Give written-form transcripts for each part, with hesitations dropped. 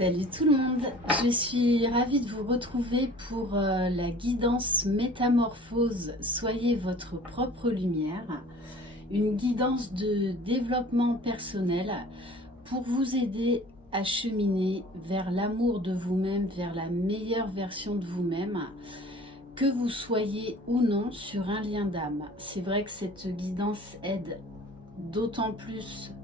Salut tout le monde, je suis ravie de vous retrouver pour la guidance métamorphose. Soyez votre propre lumière, une guidance de développement personnel pour vous aider à cheminer vers l'amour de vous-même, vers la meilleure version de vous-même, que vous soyez ou non sur un lien d'âme. C'est vrai que cette guidance aide d'autant plus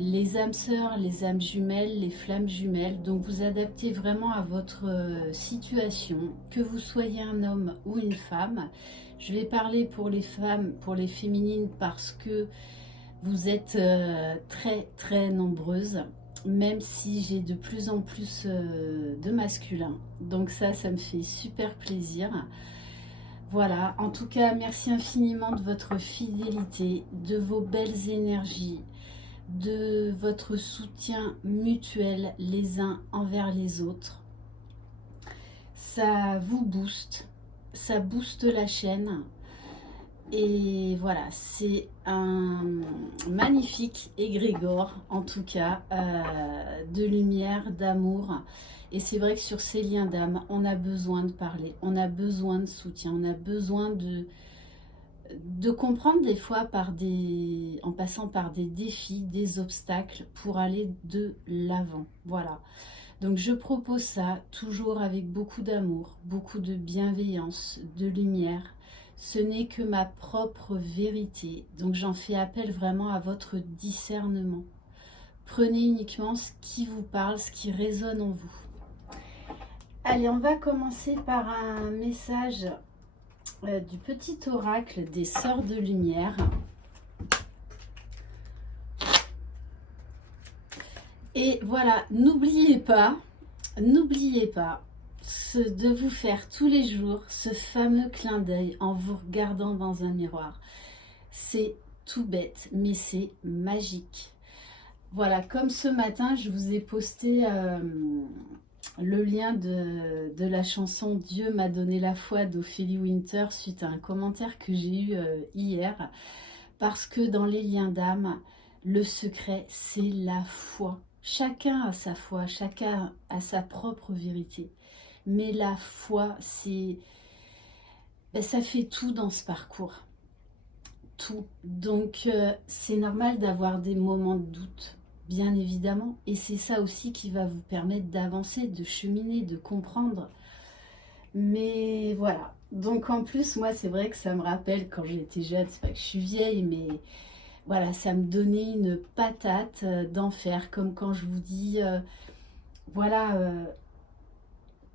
les âmes sœurs, les âmes jumelles, les flammes jumelles. Donc vous adaptez vraiment à votre situation, que vous soyez un homme ou une femme. Je vais parler pour les femmes, pour les féminines, parce que vous êtes très nombreuses, même si j'ai de plus en plus de masculins. Donc ça me fait super plaisir. Voilà, en tout cas, merci infiniment de votre fidélité, de vos belles énergies, de votre soutien mutuel les uns envers les autres. Ça vous booste, ça booste la chaîne. Et voilà, c'est un magnifique égrégore, en tout cas, de lumière, d'amour. Et c'est vrai que sur ces liens d'âme, on a besoin de parler, on a besoin de soutien, on a besoin de comprendre des fois en passant par des défis, des obstacles pour aller de l'avant. Voilà. Donc je propose ça toujours avec beaucoup d'amour, beaucoup de bienveillance, de lumière. Ce n'est que ma propre vérité. Donc j'en fais appel vraiment à votre discernement. Prenez uniquement ce qui vous parle, ce qui résonne en vous. Allez, on va commencer par un message du petit oracle des sœurs de lumière. Et voilà, n'oubliez pas de vous faire tous les jours ce fameux clin d'œil en vous regardant dans un miroir. C'est tout bête, mais c'est magique. Voilà, comme ce matin, je vous ai posté le lien de la chanson Dieu m'a donné la foi d'Ophélie Winter suite à un commentaire que j'ai eu hier, parce que dans les liens d'âme, le secret c'est la foi. Chacun a sa foi, chacun a sa propre vérité, mais la foi ça fait tout dans ce parcours, tout. Donc c'est normal d'avoir des moments de doute, bien évidemment, et c'est ça aussi qui va vous permettre d'avancer, de cheminer, de comprendre. Mais voilà, donc en plus moi c'est vrai que ça me rappelle quand j'étais jeune, c'est pas que je suis vieille, mais voilà, ça me donnait une patate d'enfer, comme quand je vous dis voilà,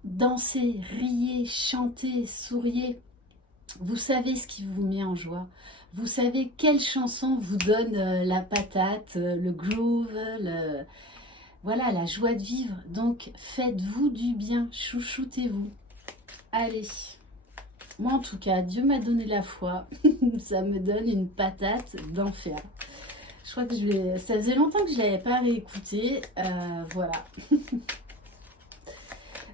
dansez, riez, chantez, souriez. Vous savez ce qui vous met en joie. Vous savez quelle chanson vous donne la patate, le groove, voilà, la joie de vivre. Donc faites-vous du bien, chouchoutez-vous. Allez, moi en tout cas, Dieu m'a donné la foi. Ça me donne une patate d'enfer. Je crois que ça faisait longtemps que je ne l'avais pas réécouté. Voilà.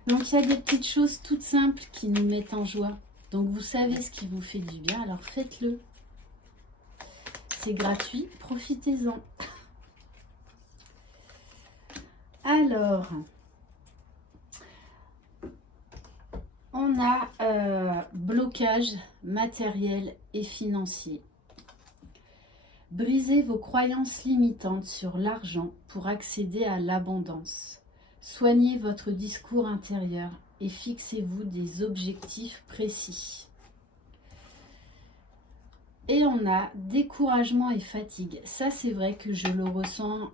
Donc il y a des petites choses toutes simples qui nous mettent en joie. Donc vous savez ce qui vous fait du bien, alors faites-le. C'est gratuit, profitez-en. Alors, on a blocage matériel et financier. Brisez vos croyances limitantes sur l'argent pour accéder à l'abondance. Soignez votre discours intérieur et fixez-vous des objectifs précis. Et on a découragement et fatigue. Ça, c'est vrai que je le ressens,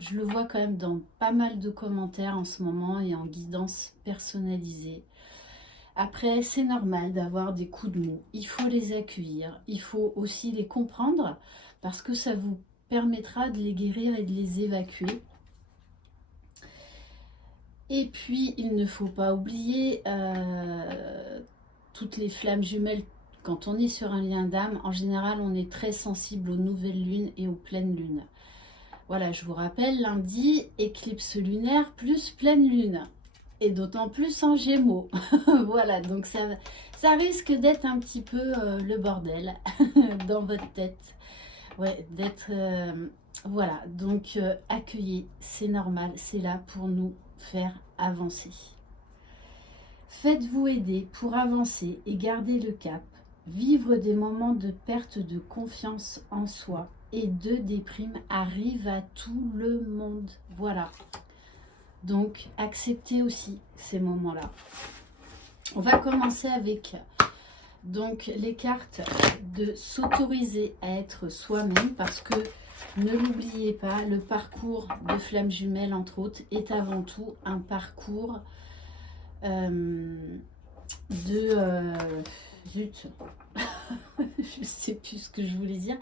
je le vois quand même dans pas mal de commentaires en ce moment et en guidance personnalisée. Après, c'est normal d'avoir des coups de mou. Il faut les accueillir. Il faut aussi les comprendre parce que ça vous permettra de les guérir et de les évacuer. Et puis, il ne faut pas oublier toutes les flammes jumelles. Quand on est sur un lien d'âme, en général, on est très sensible aux nouvelles lunes et aux pleines lunes. Voilà, je vous rappelle, lundi, éclipse lunaire plus pleine lune. Et d'autant plus en Gémeaux. Voilà, donc ça risque d'être un petit peu le bordel dans votre tête. Ouais, d'être... voilà, donc accueillez, c'est normal, c'est là pour nous faire avancer. Faites-vous aider pour avancer et garder le cap. Vivre des moments de perte de confiance en soi et de déprime arrive à tout le monde. Voilà. Donc, acceptez aussi ces moments-là. On va commencer avec donc les cartes de s'autoriser à être soi-même, parce que ne l'oubliez pas, le parcours de flamme jumelle, entre autres, est avant tout un parcours zut, je ne sais plus ce que je voulais dire.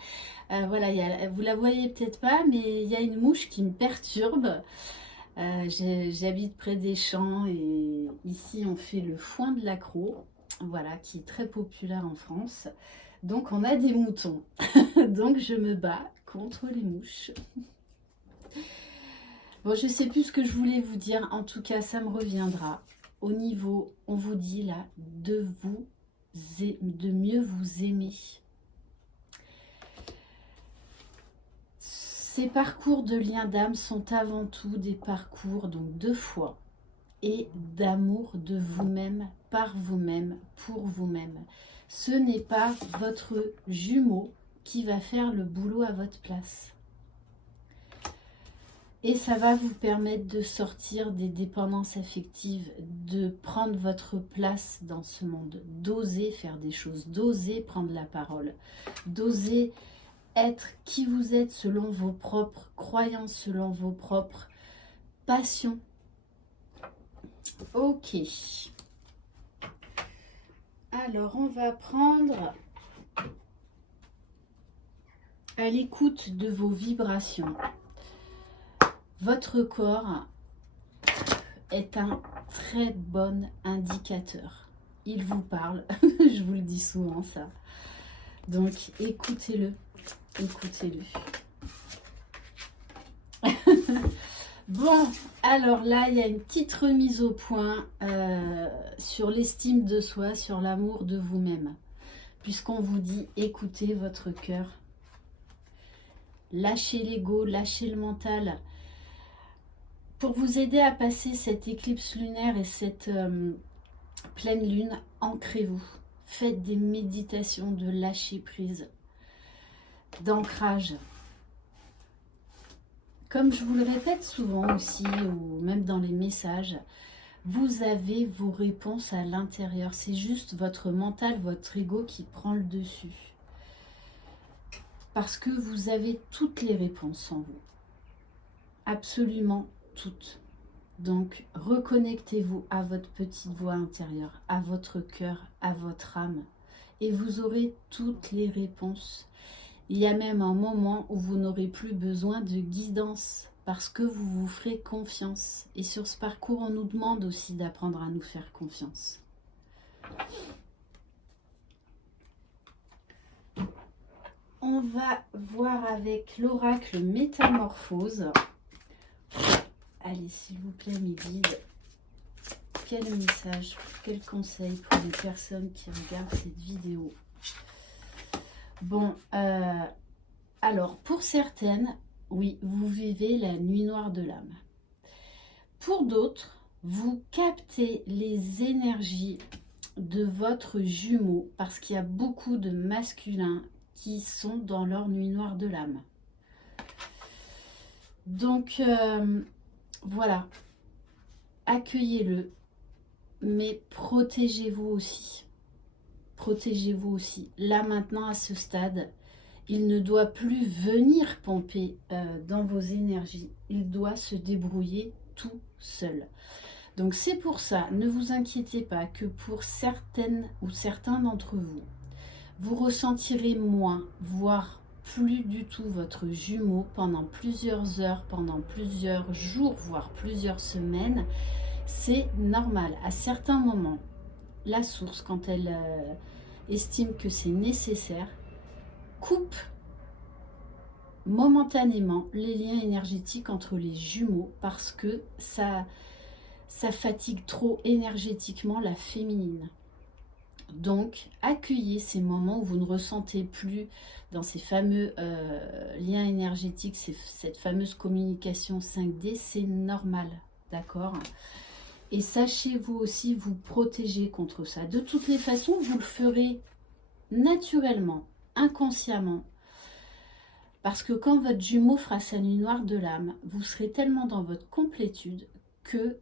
Voilà, vous la voyez peut-être pas, mais il y a une mouche qui me perturbe. J'habite près des champs et ici on fait le foin de l'accro, voilà, qui est très populaire en France. Donc on a des moutons. Donc je me bats contre les mouches. Bon, je sais plus ce que je voulais vous dire. En tout cas, ça me reviendra. Au niveau, on vous dit là, de mieux vous aimer. Ces parcours de lien d'âme sont avant tout des parcours donc de foi et d'amour de vous-même, par vous-même, pour vous-même. Ce n'est pas votre jumeau qui va faire le boulot à votre place. Et ça va vous permettre de sortir des dépendances affectives, de prendre votre place dans ce monde, d'oser faire des choses, d'oser prendre la parole, d'oser être qui vous êtes selon vos propres croyances, selon vos propres passions. Ok. Alors, on va prendre à l'écoute de vos vibrations. Votre corps est un très bon indicateur. Il vous parle, je vous le dis souvent ça. Donc écoutez-le, écoutez-le. Bon, alors là, il y a une petite remise au point sur l'estime de soi, sur l'amour de vous-même. Puisqu'on vous dit écoutez votre cœur. Lâchez l'ego, lâchez le mental. Pour vous aider à passer cette éclipse lunaire et cette pleine lune, ancrez-vous. Faites des méditations de lâcher prise, d'ancrage. Comme je vous le répète souvent aussi, ou même dans les messages, vous avez vos réponses à l'intérieur. C'est juste votre mental, votre ego qui prend le dessus. Parce que vous avez toutes les réponses en vous. Absolument toutes. Donc, reconnectez-vous à votre petite voix intérieure, à votre cœur, à votre âme. Et vous aurez toutes les réponses. Il y a même un moment où vous n'aurez plus besoin de guidance parce que vous vous ferez confiance. Et sur ce parcours, on nous demande aussi d'apprendre à nous faire confiance. On va voir avec l'oracle Métamorphose. Allez, s'il vous plaît, mes guides, quel message, quel conseil pour les personnes qui regardent cette vidéo? Bon, alors, pour certaines, oui, vous vivez la nuit noire de l'âme. Pour d'autres, vous captez les énergies de votre jumeau parce qu'il y a beaucoup de masculins qui sont dans leur nuit noire de l'âme. Donc, voilà, accueillez-le, mais protégez-vous aussi. Protégez-vous aussi. Là, maintenant, à ce stade, il ne doit plus venir pomper dans vos énergies. Il doit se débrouiller tout seul. Donc, c'est pour ça, ne vous inquiétez pas que pour certaines ou certains d'entre vous, vous ressentirez moins, voire plus du tout votre jumeau pendant plusieurs heures, pendant plusieurs jours, voire plusieurs semaines. C'est normal. À certains moments, la source, quand elle estime que c'est nécessaire, coupe momentanément les liens énergétiques entre les jumeaux parce que ça fatigue trop énergétiquement la féminine. Donc, accueillez ces moments où vous ne ressentez plus dans ces fameux liens énergétiques, cette fameuse communication 5D, c'est normal. d'accord? Et sachez vous aussi vous protéger contre ça. De toutes les façons, vous le ferez naturellement, inconsciemment. Parce que quand votre jumeau fera sa nuit noire de l'âme, vous serez tellement dans votre complétude que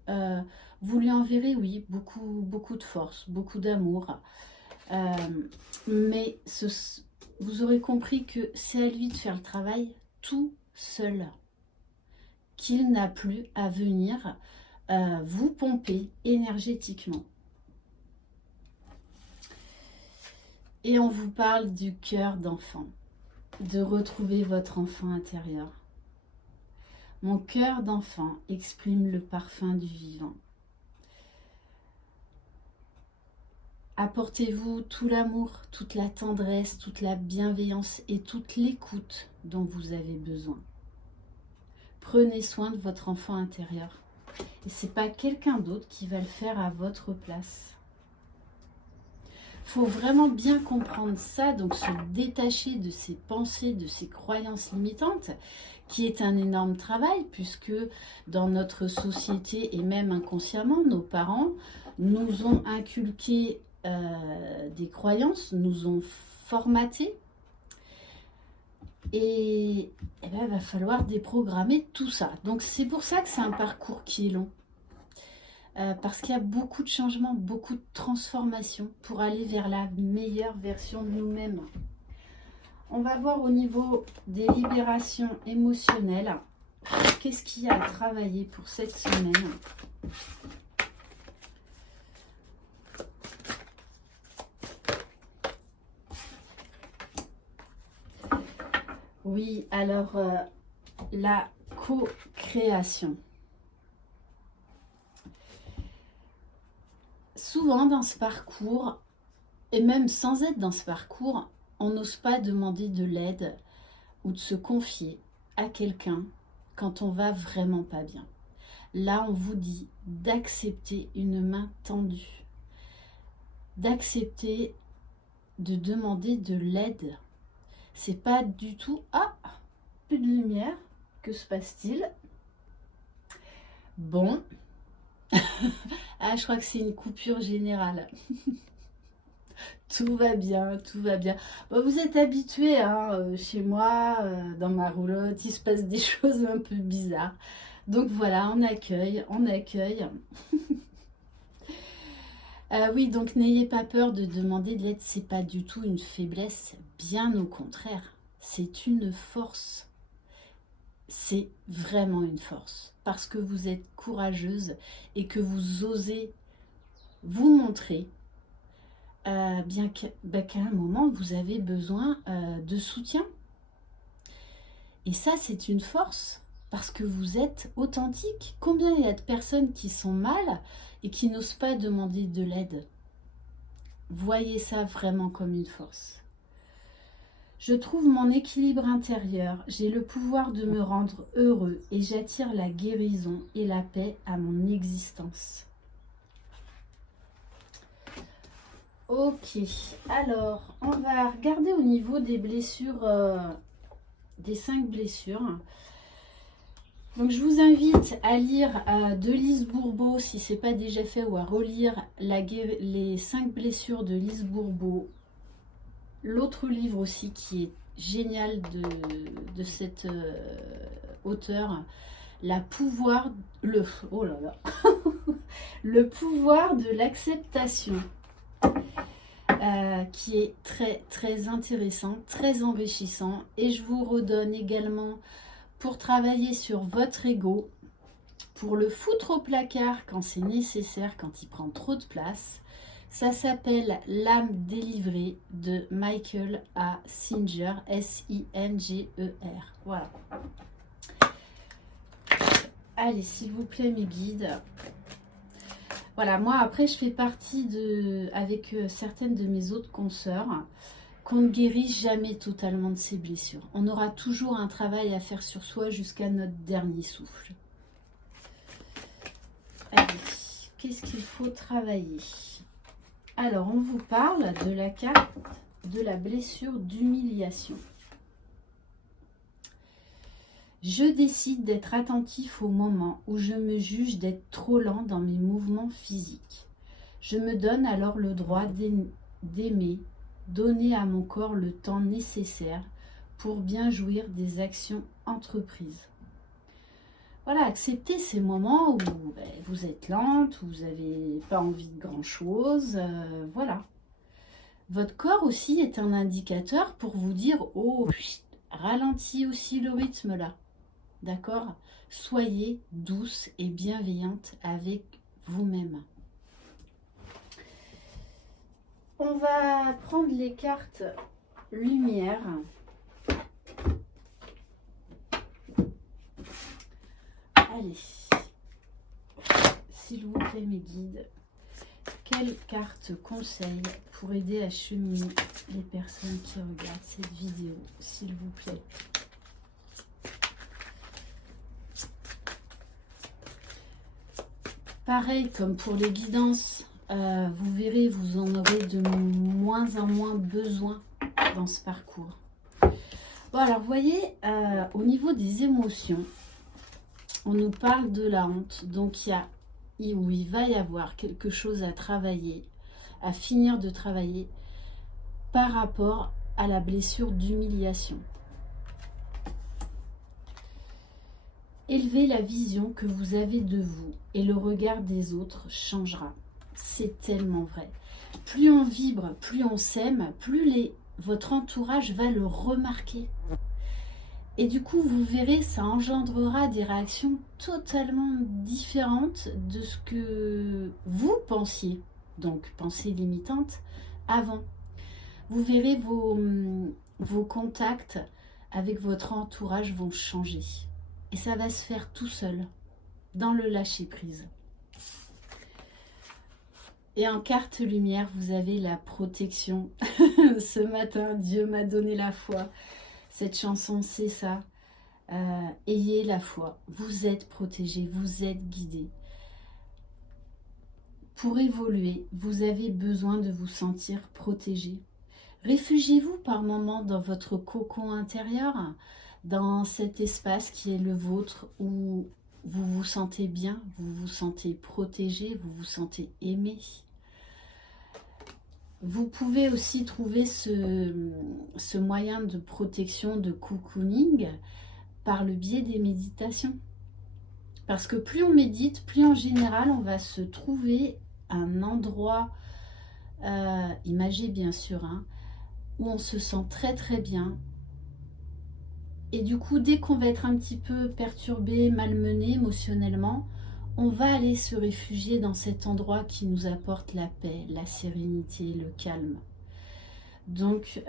vous lui enverrez, oui, beaucoup de force, beaucoup d'amour. Mais vous aurez compris que c'est à lui de faire le travail tout seul. Qu'il n'a plus à venir vous pomper énergétiquement. Et on vous parle du cœur d'enfant, de retrouver votre enfant intérieur. Mon cœur d'enfant exprime le parfum du vivant. Apportez-vous tout l'amour, toute la tendresse, toute la bienveillance et toute l'écoute dont vous avez besoin. Prenez soin de votre enfant intérieur. Et ce n'est pas quelqu'un d'autre qui va le faire à votre place. Il faut vraiment bien comprendre ça, donc se détacher de ses pensées, de ses croyances limitantes, qui est un énorme travail, puisque dans notre société et même inconsciemment, nos parents nous ont inculqué des croyances, nous ont formaté. Et ben, il va falloir déprogrammer tout ça. Donc c'est pour ça que c'est un parcours qui est long. Parce qu'il y a beaucoup de changements, beaucoup de transformations pour aller vers la meilleure version de nous-mêmes. On va voir au niveau des libérations émotionnelles, qu'est-ce qu'il y a à travailler pour cette semaine. Oui, alors la co-création. Souvent dans ce parcours, et même sans être dans ce parcours, on n'ose pas demander de l'aide ou de se confier à quelqu'un quand on va vraiment pas bien. Là, on vous dit d'accepter une main tendue, d'accepter de demander de l'aide. C'est pas du tout « Ah, plus de lumière, que se passe-t-il ?» Bon, ah, je crois que c'est une coupure générale. Tout va bien, tout va bien. Bon, vous êtes habitués, hein, chez moi, dans ma roulotte, il se passe des choses un peu bizarres. Donc voilà, on accueille, on accueille. Oui, donc n'ayez pas peur de demander de l'aide, c'est pas du tout une faiblesse, bien au contraire, c'est une force. C'est vraiment une force, parce que vous êtes courageuse et que vous osez vous montrer, bien qu'à un moment, vous avez besoin de soutien. Et ça, c'est une force, parce que vous êtes authentique. Combien il y a de personnes qui sont mal et qui n'osent pas demander de l'aide? Voyez ça vraiment comme une force. Je trouve mon équilibre intérieur, j'ai le pouvoir de me rendre heureux et j'attire la guérison et la paix à mon existence. Ok, alors on va regarder au niveau des blessures, des 5 blessures. Donc je vous invite à lire de Lise Bourbeau, si ce n'est pas déjà fait, ou à relire les 5 blessures de Lise Bourbeau. L'autre livre aussi qui est génial de cette auteure, le pouvoir de l'acceptation, qui est très très intéressant, très enrichissant. Et je vous redonne également pour travailler sur votre ego, pour le foutre au placard quand c'est nécessaire, quand il prend trop de place. Ça s'appelle L'âme délivrée de Michael A. Singer, S-I-N-G-E-R. Voilà. Allez, s'il vous plaît, mes guides. Voilà, moi, après, je fais partie avec certaines de mes autres consoeurs, qu'on ne guérit jamais totalement de ses blessures. On aura toujours un travail à faire sur soi jusqu'à notre dernier souffle. Allez, qu'est-ce qu'il faut travailler ? Alors, on vous parle de la carte de la blessure d'humiliation. Je décide d'être attentif au moment où je me juge d'être trop lent dans mes mouvements physiques. Je me donne alors le droit d'aimer, donner à mon corps le temps nécessaire pour bien jouir des actions entreprises. Voilà, acceptez ces moments où vous êtes lente, où vous n'avez pas envie de grand-chose. Voilà. Votre corps aussi est un indicateur pour vous dire « Oh, ralentis aussi le rythme là. » D'accord? Soyez douce et bienveillante avec vous-même. On va prendre les cartes lumière. Allez, s'il vous plaît mes guides, quelles cartes conseillent pour aider à cheminer les personnes qui regardent cette vidéo, s'il vous plaît? Pareil, comme pour les guidances, vous verrez, vous en aurez de moins en moins besoin dans ce parcours. Bon, alors, vous voyez, au niveau des émotions, on nous parle de la honte. Donc, il va y avoir quelque chose à travailler, à finir de travailler par rapport à la blessure d'humiliation. Élevez la vision que vous avez de vous et le regard des autres changera. C'est tellement vrai. Plus on vibre, plus on s'aime, plus votre entourage va le remarquer. Et du coup, vous verrez, ça engendrera des réactions totalement différentes de ce que vous pensiez, donc pensée limitante, avant. Vous verrez, vos contacts avec votre entourage vont changer. Et ça va se faire tout seul, dans le lâcher-prise. Et en carte lumière, vous avez la protection. Ce matin, Dieu m'a donné la foi. Cette chanson, c'est ça. Ayez la foi. Vous êtes protégés, vous êtes guidés. Pour évoluer, vous avez besoin de vous sentir protégé. Réfugiez-vous par moments dans votre cocon intérieur, dans cet espace qui est le vôtre où vous vous sentez bien, vous vous sentez protégé, vous vous sentez aimé. Vous pouvez aussi trouver ce moyen de protection, de cocooning, par le biais des méditations. Parce que plus on médite, plus en général, on va se trouver un endroit, imagé bien sûr, hein, où on se sent très très bien. Et du coup, dès qu'on va être un petit peu perturbé, malmené émotionnellement, on va aller se réfugier dans cet endroit qui nous apporte la paix, la sérénité, le calme. Donc,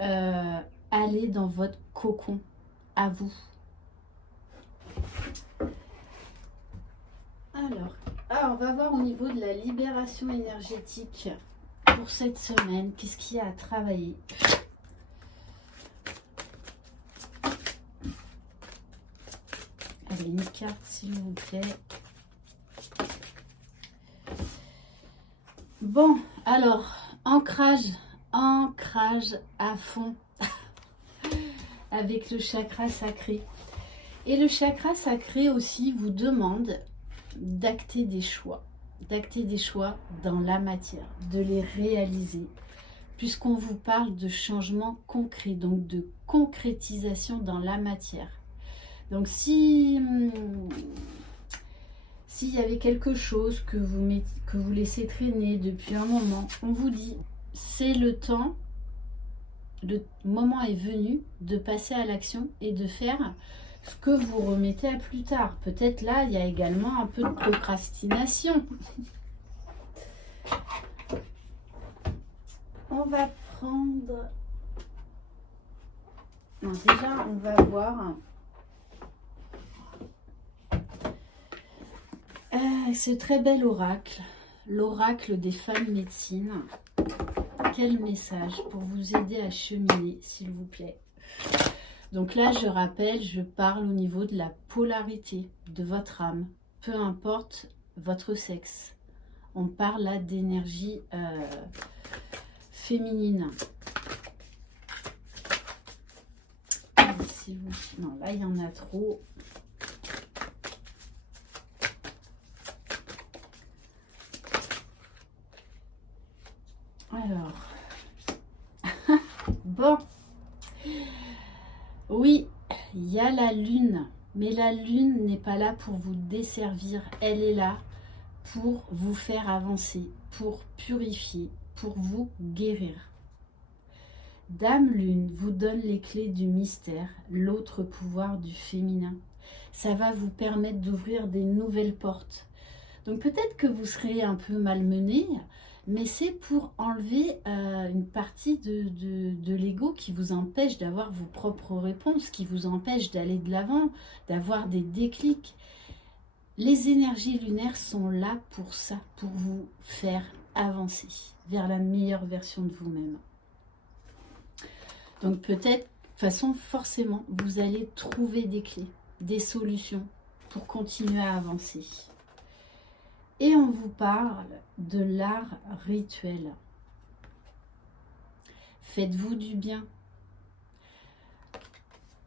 allez dans votre cocon, à vous. Alors, on va voir au niveau de la libération énergétique pour cette semaine. Qu'est-ce qu'il y a à travailler ? Allez, une carte s'il vous plaît. Bon, alors, ancrage à fond avec le chakra sacré. Et le chakra sacré aussi vous demande d'acter des choix dans la matière, de les réaliser, puisqu'on vous parle de changements concrets, donc de concrétisation dans la matière. Donc s'il y avait quelque chose que vous laissez traîner depuis un moment, on vous dit c'est le temps, le moment est venu de passer à l'action et de faire ce que vous remettez à plus tard. Peut-être là, il y a également un peu de procrastination. On va prendre... Non, déjà, on va voir... ce très bel oracle, l'oracle des femmes médecines. Quel message pour vous aider à cheminer, s'il vous plaît. Donc là, je rappelle, je parle au niveau de la polarité de votre âme, peu importe votre sexe. On parle là d'énergie féminine. Allez, non, là, il y en a trop. Alors, bon, oui, il y a la lune, mais la lune n'est pas là pour vous desservir, elle est là pour vous faire avancer, pour purifier, pour vous guérir. Dame Lune vous donne les clés du mystère, l'autre pouvoir du féminin. Ça va vous permettre d'ouvrir des nouvelles portes. Donc peut-être que vous serez un peu malmené, mais c'est pour enlever une partie de l'ego qui vous empêche d'avoir vos propres réponses, qui vous empêche d'aller de l'avant, d'avoir des déclics. Les énergies lunaires sont là pour ça, pour vous faire avancer vers la meilleure version de vous-même. Donc peut-être, de toute façon, forcément, vous allez trouver des clés, des solutions pour continuer à avancer. Et on vous parle de l'art rituel. Faites-vous du bien.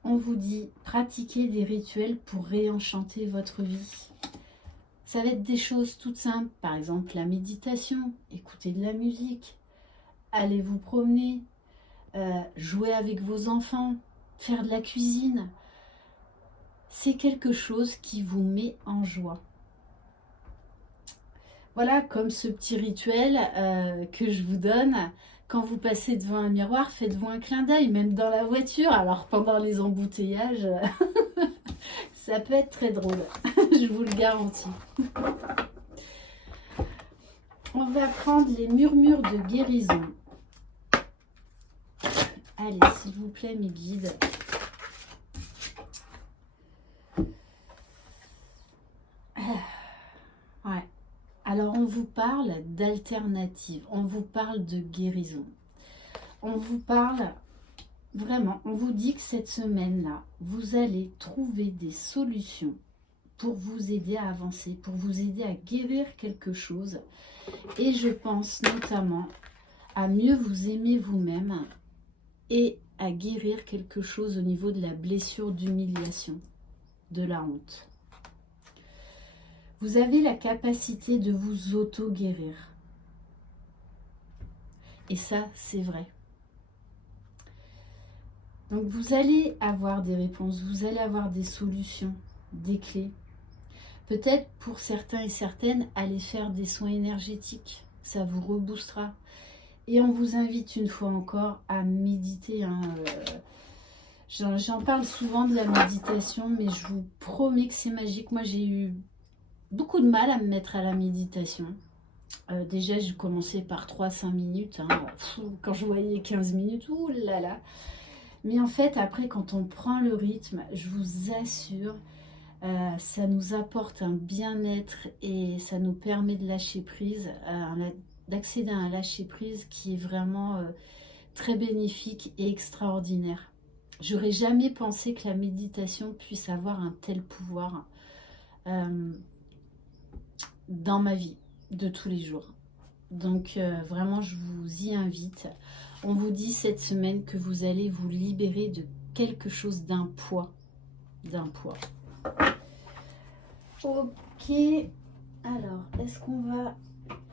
On vous dit, pratiquez des rituels pour réenchanter votre vie. Ça va être des choses toutes simples, par exemple la méditation, écouter de la musique, aller vous promener, jouer avec vos enfants, faire de la cuisine. C'est quelque chose qui vous met en joie. Voilà, comme ce petit rituel que je vous donne. Quand vous passez devant un miroir, faites-vous un clin d'œil, même dans la voiture. Alors pendant les embouteillages, ça peut être très drôle, je vous le garantis. On va prendre les murmures de guérison. Allez, s'il vous plaît, mes guides. Ouais. Alors, on vous parle d'alternative, on vous parle de guérison. On vous parle, vraiment, on vous dit que cette semaine-là, vous allez trouver des solutions pour vous aider à avancer, pour vous aider à guérir quelque chose. Et je pense notamment à mieux vous aimer vous-même et à guérir quelque chose au niveau de la blessure d'humiliation, de la honte. Vous avez la capacité de vous auto-guérir. Et ça, c'est vrai. Donc vous allez avoir des réponses, vous allez avoir des solutions, des clés. Peut-être pour certains et certaines, allez faire des soins énergétiques. Ça vous reboostera. Et on vous invite une fois encore à méditer. J'en parle souvent de la méditation, mais je vous promets que c'est magique. Moi, j'ai eu beaucoup de mal à me mettre à la méditation. Déjà, j'ai commencé par 3-5 minutes. Quand je voyais 15 minutes, ouh là là. Mais en fait, après, quand on prend le rythme, je vous assure, ça nous apporte un bien-être et ça nous permet de lâcher prise, d'accéder à un lâcher-prise qui est vraiment très bénéfique et extraordinaire. J'aurais jamais pensé que la méditation puisse avoir un tel pouvoir dans ma vie de tous les jours. Donc vraiment, je vous y invite. On vous dit cette semaine que vous allez vous libérer de quelque chose d'un poids. Ok, alors, est-ce qu'on va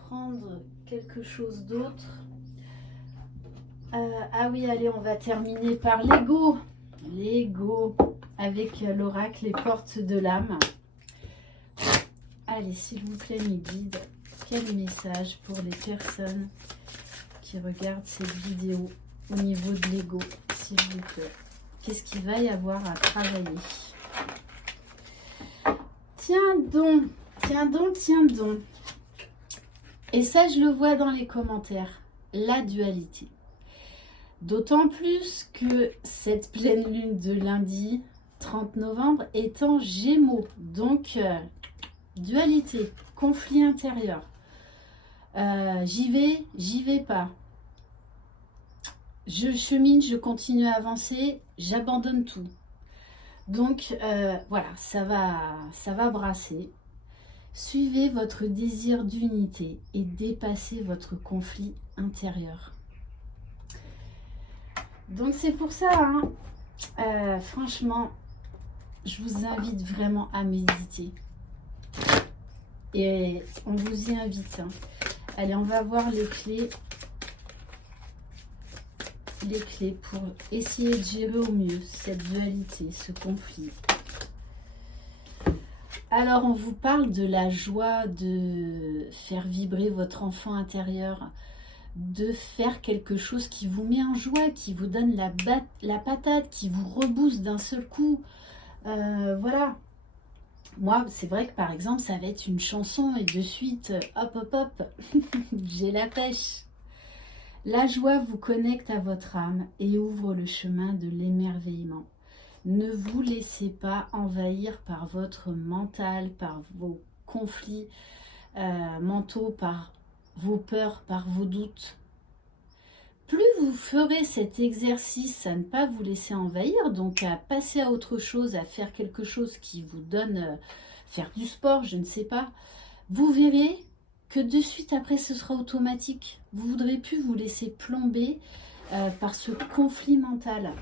prendre quelque chose d'autre? Ah oui, allez, on va terminer par l'ego. L'ego, avec l'oracle, les portes de l'âme. Allez, s'il vous plaît, mes guides, quel message pour les personnes qui regardent cette vidéo au niveau de l'ego, s'il vous plaît? Qu'est-ce qu'il va y avoir à travailler? Tiens donc. Et ça, je le vois dans les commentaires. La dualité. D'autant plus que cette pleine lune de lundi 30 novembre est en Gémeaux. Donc, dualité, conflit intérieur. J'y vais pas. Je chemine, je continue à avancer, j'abandonne tout. Donc, voilà, ça va brasser. Suivez votre désir d'unité et dépassez votre conflit intérieur. Donc, c'est pour ça, franchement, je vous invite vraiment à méditer. Et on vous y invite. Allez, on va voir les clés les clés pour essayer de gérer au mieux cette dualité, ce conflit. Alors, on vous parle de la joie de faire vibrer votre enfant intérieur, de faire quelque chose qui vous met en joie, qui vous donne la patate, qui vous rebooste d'un seul coup. Voilà. Moi, c'est vrai que par exemple, ça va être une chanson et de suite, hop, hop, hop, j'ai la pêche. La joie vous connecte à votre âme et ouvre le chemin de l'émerveillement. Ne vous laissez pas envahir par votre mental, par vos conflits mentaux, par vos peurs, par vos doutes. Plus vous ferez cet exercice à ne pas vous laisser envahir, donc à passer à autre chose, à faire quelque chose qui vous donne, faire du sport, je ne sais pas, vous verrez que de suite après ce sera automatique. Vous ne voudrez plus vous laisser plomber par ce conflit mental.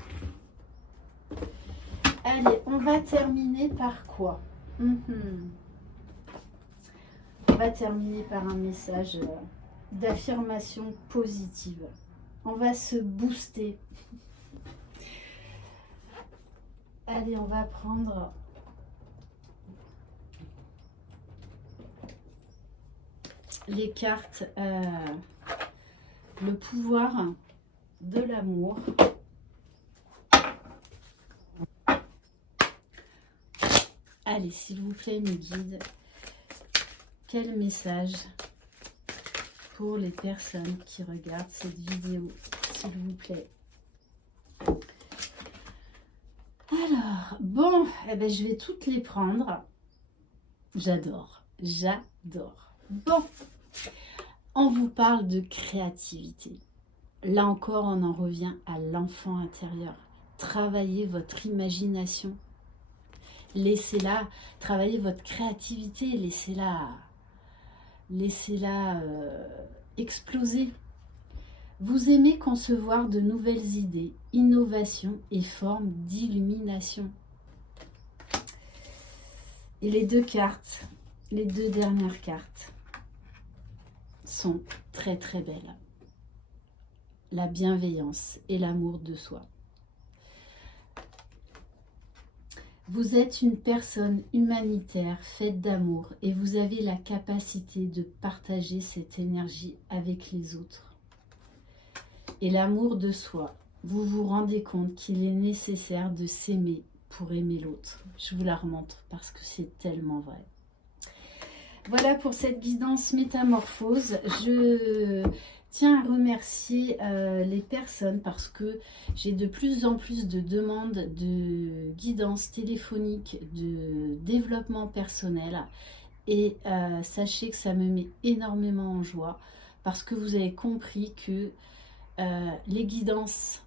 Allez, on va terminer par quoi? On va terminer par un message d'affirmation positive. On va se booster. Allez, on va prendre les cartes, le pouvoir de l'amour. Allez, s'il vous plaît, mes guides, quel message pour les personnes qui regardent cette vidéo, s'il vous plaît. Alors, bon, eh ben, je vais toutes les prendre. J'adore, j'adore. Bon, on vous parle de créativité. Là encore, on en revient à l'enfant intérieur. Travaillez votre imagination. Laissez-la travailler votre créativité. Laissez-la exploser. Vous aimez concevoir de nouvelles idées, innovations et formes d'illumination. Et les deux cartes, les deux dernières cartes, sont très très belles. La bienveillance et l'amour de soi. Vous êtes une personne humanitaire, faite d'amour, et vous avez la capacité de partager cette énergie avec les autres. Et l'amour de soi, vous vous rendez compte qu'il est nécessaire de s'aimer pour aimer l'autre. Je vous la remontre parce que c'est tellement vrai. Voilà pour cette guidance métamorphose. Je tiens à remercier les personnes parce que j'ai de plus en plus de demandes de guidance téléphonique, de développement personnel. Et sachez que ça me met énormément en joie parce que vous avez compris que les guidances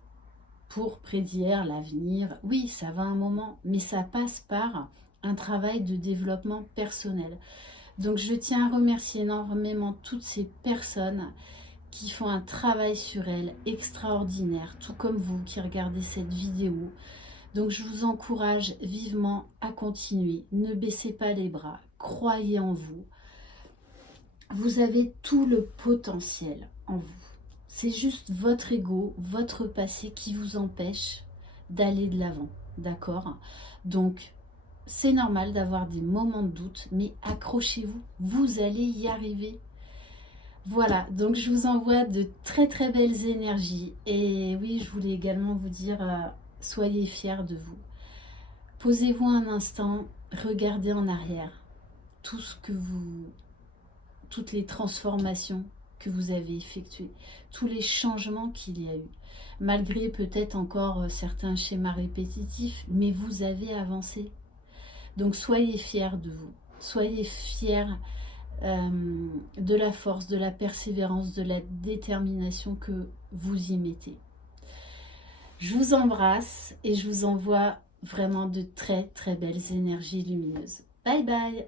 pour prédire l'avenir, oui, ça va un moment, mais ça passe par un travail de développement personnel. Donc je tiens à remercier énormément toutes ces personnes qui font un travail sur elles extraordinaire, tout comme vous qui regardez cette vidéo. Donc je vous encourage vivement à continuer. Ne baissez pas les bras, croyez en vous. Vous avez tout le potentiel en vous. C'est juste votre ego, votre passé qui vous empêche d'aller de l'avant, d'accord? Donc, c'est normal d'avoir des moments de doute, mais accrochez-vous, vous allez y arriver. Voilà, donc je vous envoie de très très belles énergies. Et oui, je voulais également vous dire, soyez fiers de vous. Posez-vous un instant, regardez en arrière. Toutes les transformations que vous avez effectuées, tous les changements qu'il y a eu, malgré peut-être encore certains schémas répétitifs, mais vous avez avancé. Donc soyez fiers de vous, soyez fiers de la force, de la persévérance, de la détermination que vous y mettez. Je vous embrasse et je vous envoie vraiment de très très belles énergies lumineuses. Bye bye!